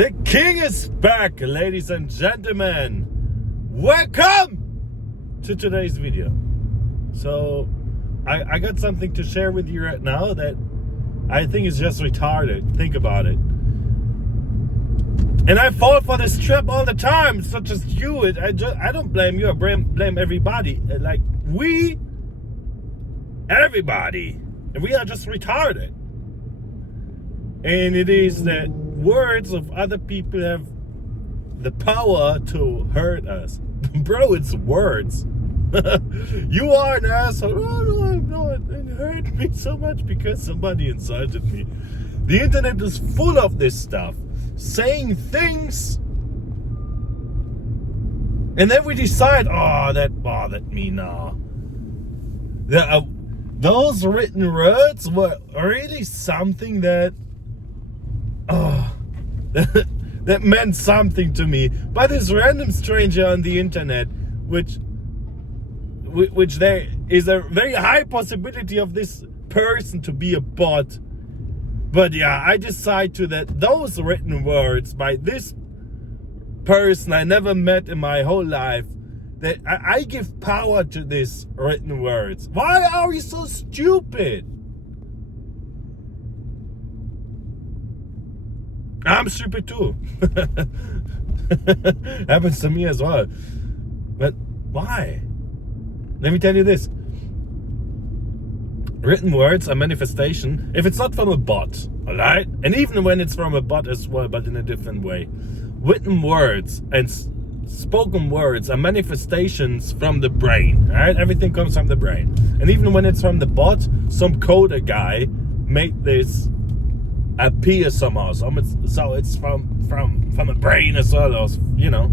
The king is back, ladies and gentlemen. Welcome to today's video. So, I got something to share with you right now that I think is just retarded. Think about it. And I fall for this trap all the time. It's not just you. I don't blame you. I blame everybody. Like, everybody. And we are just retarded. And it is that words of other people have the power to hurt us. Bro, it's words. You are an asshole. Oh, no, I'm not. It hurt me so much because somebody insulted me. The internet is full of this stuff. Saying things. And then we decide, oh, that bothered me now. Those written words were really something that that meant something to me by this random stranger on the internet, which there is a very high possibility of this person to be a bot. But yeah, I decide that those written words by this person I never met in my whole life, that I give power to these written words. Why are we so stupid? I'm stupid too. Happens to me as well. But why? Let me tell you this. Written words are manifestation. If it's not from a bot, alright? And even when it's from a bot as well, but in a different way. Written words and spoken words are manifestations from the brain, alright? Everything comes from the brain. And even when it's from the bot, some coder guy made this appear somehow. So it's from the brain as well, or, you know.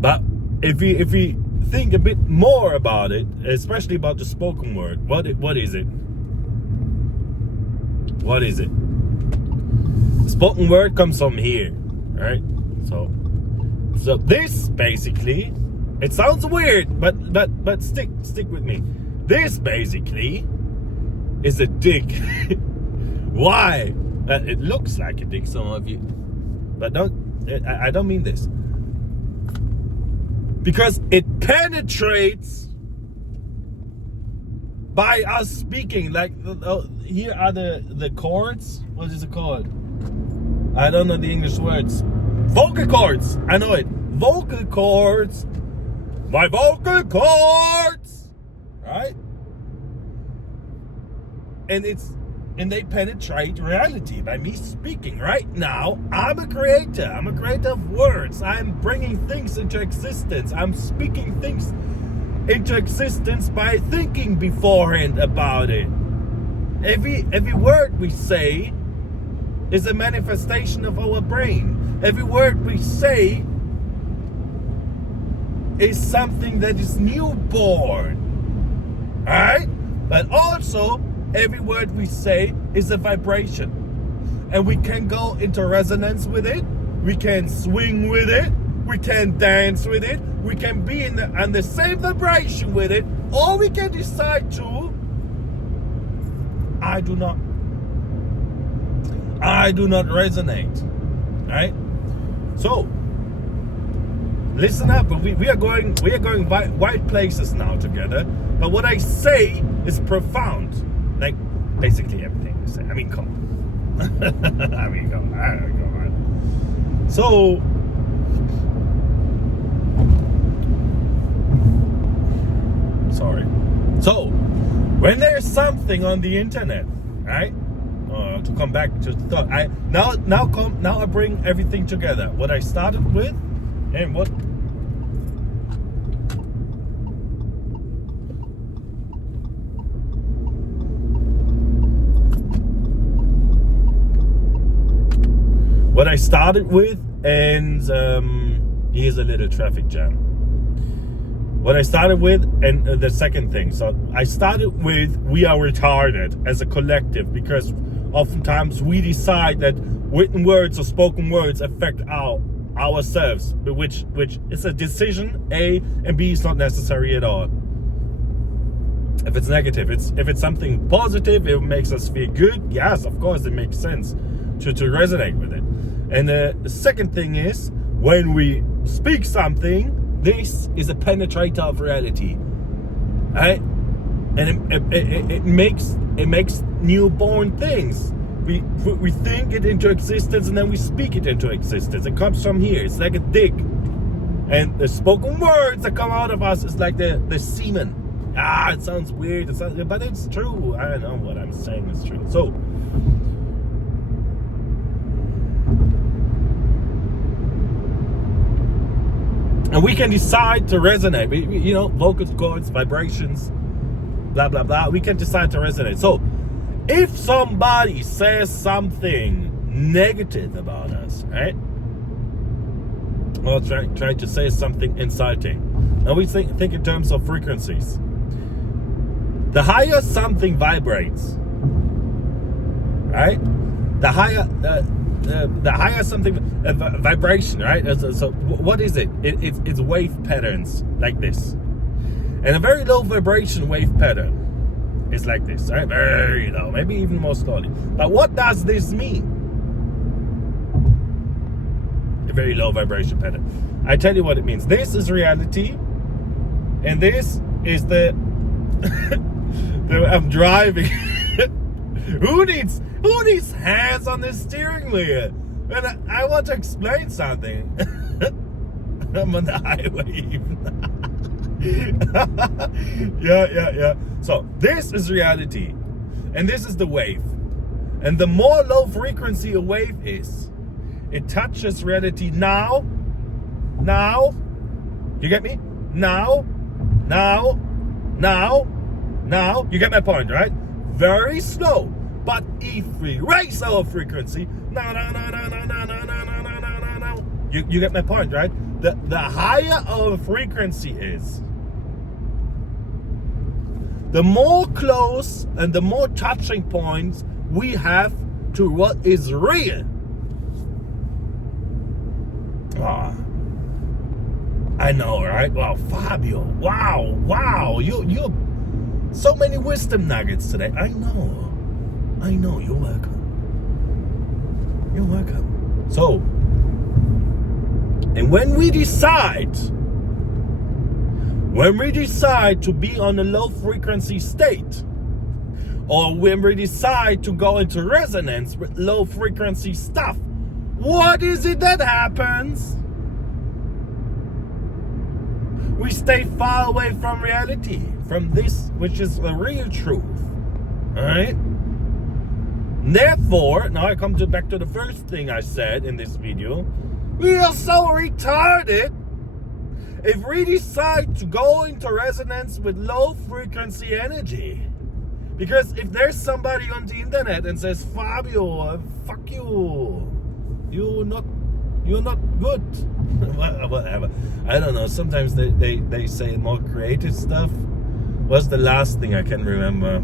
But if we think a bit more about it, especially about the spoken word, what is it? What is it? Spoken word comes from here, right? So this basically, it sounds weird, but stick with me. This basically is a dick. Why? It looks like a dick, some of you, but I don't mean this. Because it penetrates by us speaking. Like, here are the chords. What is it called? I don't know the English words. Vocal cords. I know it. Vocal cords. My vocal cords. Right? And they penetrate reality by me speaking. Right now, I'm a creator. I'm a creator of words. I'm bringing things into existence. I'm speaking things into existence by thinking beforehand about it. Every word we say is a manifestation of our brain. Every word we say is something that is newborn. Alright? But also, every word we say is a vibration. And we can go into resonance with it. We can swing with it. We can dance with it. We can be on the same vibration with it. Or we can decide to, I do not resonate. Right? So, listen up. We are going wide places now together. But what I say is profound. Like, basically everything you say. I mean, come on. I mean, come on. So, sorry. So, when there's something on the internet, right? To come back to the thought, now I bring everything together. What I started with, and what. What I started with, and here's a little traffic jam. What I started with, and the second thing. So I started with, we are retarded as a collective, because oftentimes we decide that written words or spoken words affect ourselves, which is a decision. A and B is not necessary at all. If it's negative, if it's something positive, it makes us feel good. Yes, of course, it makes sense. resonate with it. And the second thing is, when we speak something, this is a penetrator of reality, right? And it makes newborn things. We think it into existence, and then we speak it into existence. It comes from here. It's like a dig. And the spoken words that come out of us is like the semen. It sounds weird, but it's true. I know what I'm saying is true. So, and we can decide to resonate. Vocal cords, vibrations, blah, blah, blah. We can decide to resonate. So, if somebody says something negative about us, right? Or try to say something insulting. Now we think in terms of frequencies. The higher something vibrates, right? The higher something vibration, right? So what is it? It's wave patterns like this, and a very low vibration wave pattern is like this, right? Very low, maybe even more slowly. But what does this mean? A very low vibration pattern. I tell you what it means. This is reality, and this is the. I'm driving. Who needs hands on the steering wheel? And I want to explain something. I'm on the highway. Yeah. So this is reality, and this is the wave. And the more low frequency a wave is, it touches reality now. You get me? Now. You get my point, right? Very slow. But if we raise our frequency, no. You get my point, right? The higher our frequency is, the more close and the more touching points we have to what is real. I know, right? Wow, Fabio. Wow. You so many wisdom nuggets today. I know. You're welcome. So, and when we decide to be on a low frequency state, or when we decide to go into resonance with low frequency stuff, what is it that happens? We stay far away from reality, from this which is the real truth. Alright? Therefore, now I come back to the first thing I said in this video. We are so retarded if we decide to go into resonance with low frequency energy. Because if there's somebody on the internet and says, Fabio, fuck you, you're not good. Whatever. I don't know. Sometimes they say more creative stuff. What's the last thing I can remember?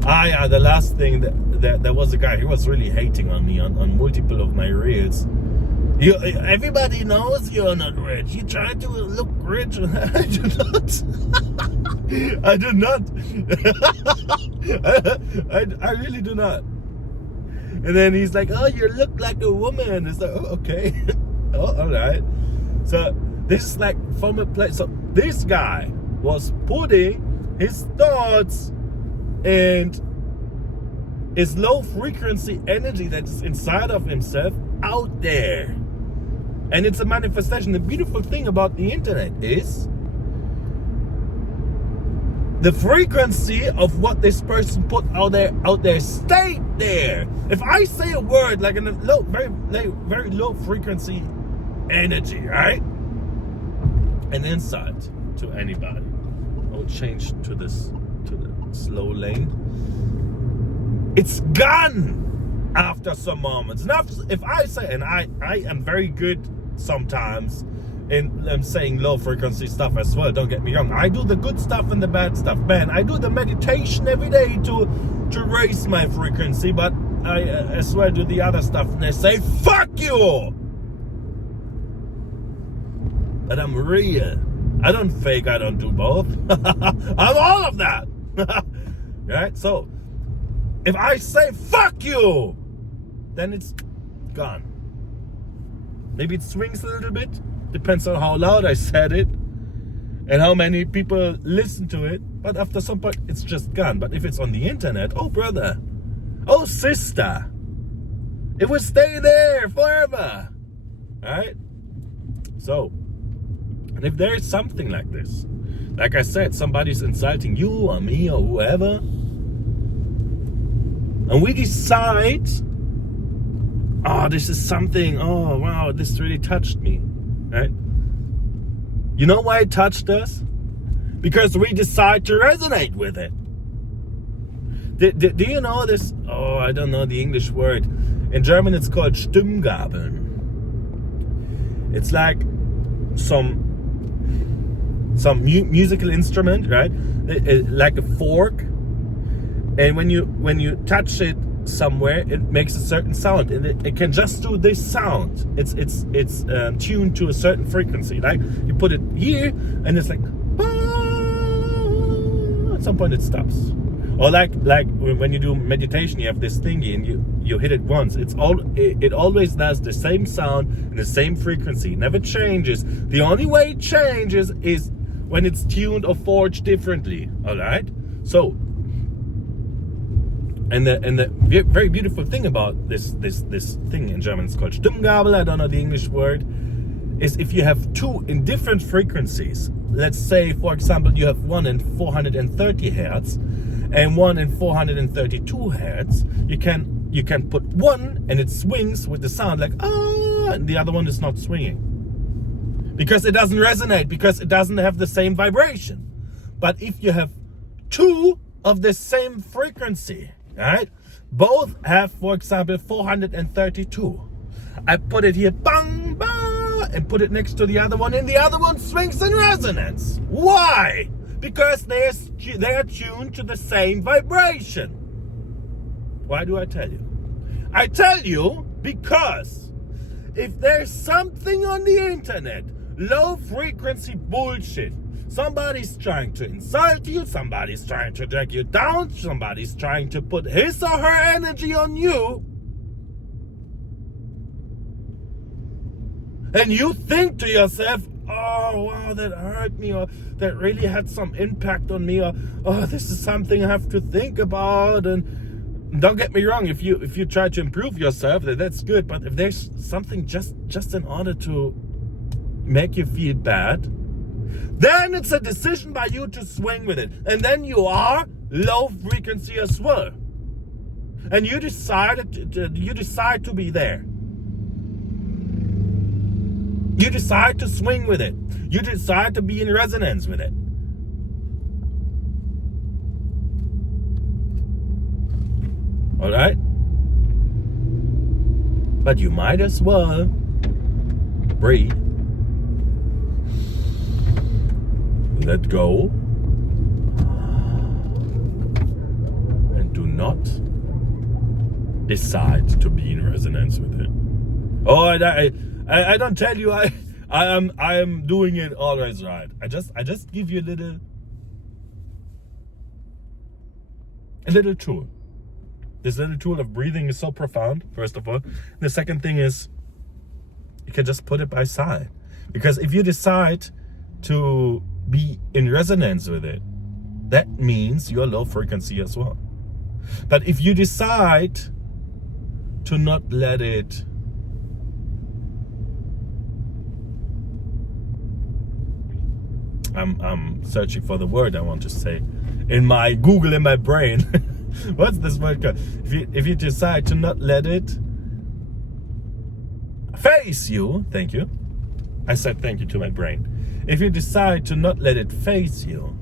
The last thing that there was a guy. He was really hating on me on multiple of my reels. Everybody knows you're not rich. You try to look rich. I do not. I do not. I really do not. And then he's like, oh, you look like a woman. It's like, oh, okay. Oh, all right. So this is like from a place. So this guy was putting his thoughts and his low frequency energy that is inside of himself out there. And it's a manifestation. The beautiful thing about the internet is the frequency of what this person put out there stayed there. If I say a word like in a low, very low frequency energy, right? An insight to anybody. I'll change to the slow lane. It's gone after some moments. Now, if I say, and I am very good sometimes in saying low frequency stuff as well, don't get me wrong. I do the good stuff and the bad stuff. Man, I do the meditation every day to raise my frequency, but I as well do the other stuff and I say, fuck you! But I'm real. I don't fake, I don't do both. I'm all of that. Right? So, if I say, fuck you, then it's gone. Maybe it swings a little bit, depends on how loud I said it and how many people listen to it, but after some point it's just gone. But if it's on the internet, oh brother, oh sister, it will stay there forever. Alright? So, and if there is something like this, like I said, somebody's insulting you or me or whoever, and we decide, oh, this is something, oh wow, this really touched me, right? You know why it touched us? Because we decide to resonate with it. Do you know this? Oh, I don't know the English word. In German it's called Stimmgabeln. It's like some musical instrument, right? Like a fork, and when you touch it somewhere, it makes a certain sound, and it can just do this sound. It's tuned to a certain frequency. Like you put it here, and it's like at some point it stops. Or like when you do meditation, you have this thingy and you hit it once. It always does the same sound and the same frequency. It never changes. The only way it changes is when it's tuned or forged differently. All right. So, and the very beautiful thing about this thing in German, it's called Stimmgabel. I don't know the English word. Is if you have two in different frequencies. Let's say, for example, you have one in 430 hertz. And one in 432 hertz, you can put one and it swings with the sound like and the other one is not swinging because it doesn't resonate, because it doesn't have the same vibration. But if you have two of the same frequency, right, both have, for example, 432, I put it here, bang, bang, and put it next to the other one, and the other one swings in resonance. Why? Because they are tuned to the same vibration. Why do I tell you? I tell you because if there's something on the internet, low frequency bullshit, somebody's trying to insult you, somebody's trying to drag you down, somebody's trying to put his or her energy on you, and you think to yourself, oh wow, that hurt me, or that really had some impact on me, or oh, this is something I have to think about. And don't get me wrong, if you try to improve yourself, that's good. But if there's something just in order to make you feel bad, then it's a decision by you to swing with it, and then you are low frequency as well, and you decide to be there. You decide to swing with it. You decide to be in resonance with it. All right? But you might as well breathe, let go, and do not decide to be in resonance with it. Oh, I don't tell you I am doing it always right. I just give you a little tool. This little tool of breathing is so profound, first of all. The second thing is you can just put it by side. Because if you decide to be in resonance with it, that means you're low frequency as well. But if you decide to not let it I'm searching for the word I want to say in my Google, in my brain. What's this word called? If you decide to not let it face you, thank you. I said thank you to my brain. If you decide to not let it face you,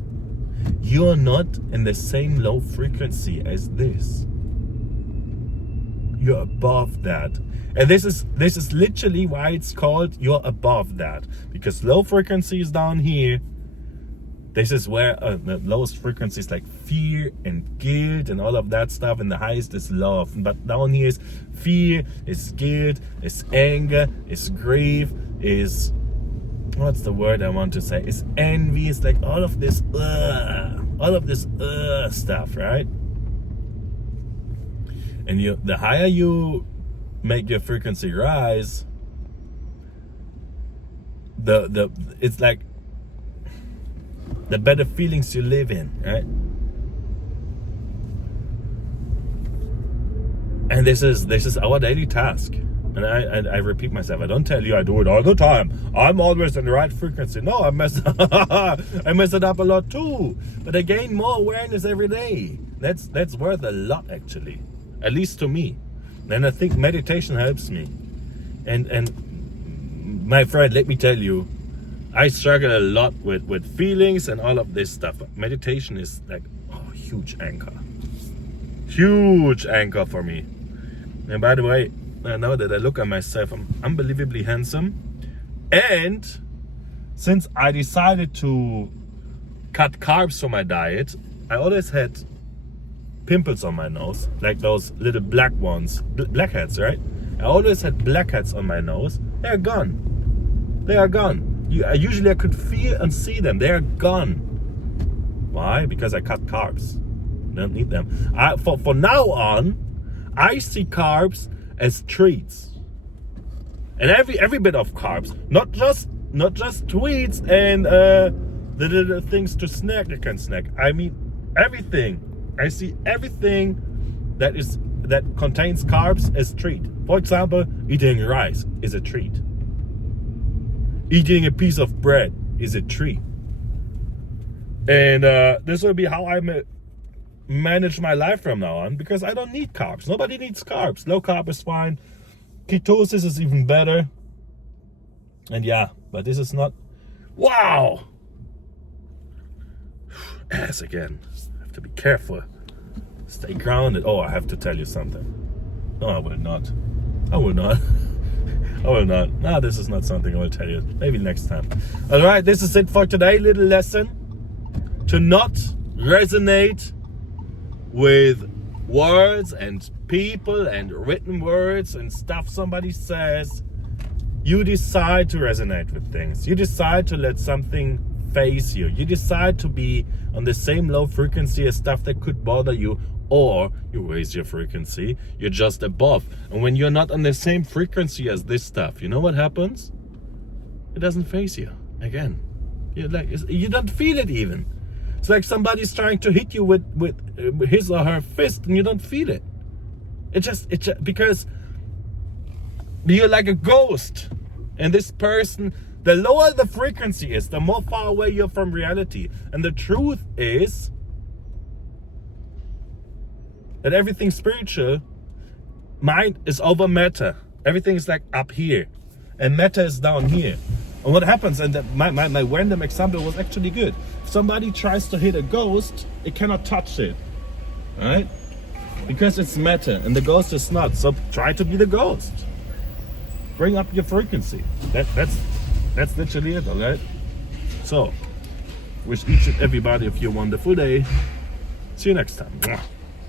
you're not in the same low frequency as this. You're above that. And this is literally why it's called you're above that. Because low frequency is down here. This is where the lowest frequency is like fear and guilt and all of that stuff, and the highest is love. But down here is fear, is guilt, is anger, is grief, is, what's the word I want to say? It's envy. It's like all of this stuff, right? And the higher you make your frequency rise, it's like the better feelings you live in, right? And this is our daily task. And I repeat myself. I don't tell you I do it all the time. I'm always in the right frequency. No, I mess it up a lot too. But I gain more awareness every day. That's worth a lot, actually, at least to me. And I think meditation helps me. And my friend, let me tell you, I struggle a lot with feelings and all of this stuff. But meditation is like huge anchor for me. And by the way, now that I look at myself, I'm unbelievably handsome. And since I decided to cut carbs from my diet, I always had pimples on my nose, like those little black ones, blackheads, right? I always had blackheads on my nose. They're gone. They are gone. Usually I could feel and see them. They're gone. Why? Because I cut carbs. Don't need them. For now on, I see carbs as treats, and every bit of carbs, not just treats and the little things to snack. You can snack. I mean everything. I see everything that contains carbs as treat. For example, eating rice is a treat. Eating a piece of bread is a treat. And this will be how I manage my life from now on, because I don't need carbs. Nobody needs carbs. Low carb is fine. Ketosis is even better. And yeah, but this is not. Wow! Ass again. I have to be careful. Stay grounded. Oh, I have to tell you something. No, I will not. I will not. I will not. No, this is not something I will tell you. Maybe next time. Alright, this is it for today. Little lesson. To not resonate with words and people and written words and stuff somebody says. You decide to resonate with things. You decide to let something phase you. You decide to be on the same low frequency as stuff that could bother you, or you raise your frequency. You're just above. And when you're not on the same frequency as this stuff, you know what happens? It doesn't phase you. Again, you don't feel it even. It's like somebody's trying to hit you with his or her fist, and you don't feel it. It just because you're like a ghost, and this person, the lower the frequency is, the more far away you're from reality. And the truth is that everything spiritual, mind is over matter. Everything is like up here, and matter is down here. And what happens, and my random example was actually good. If somebody tries to hit a ghost, it cannot touch it, right? Because it's matter, and the ghost is not. So try to be the ghost. Bring up your frequency. That's literally it, all right? So, wish each and everybody of you a wonderful day. See you next time.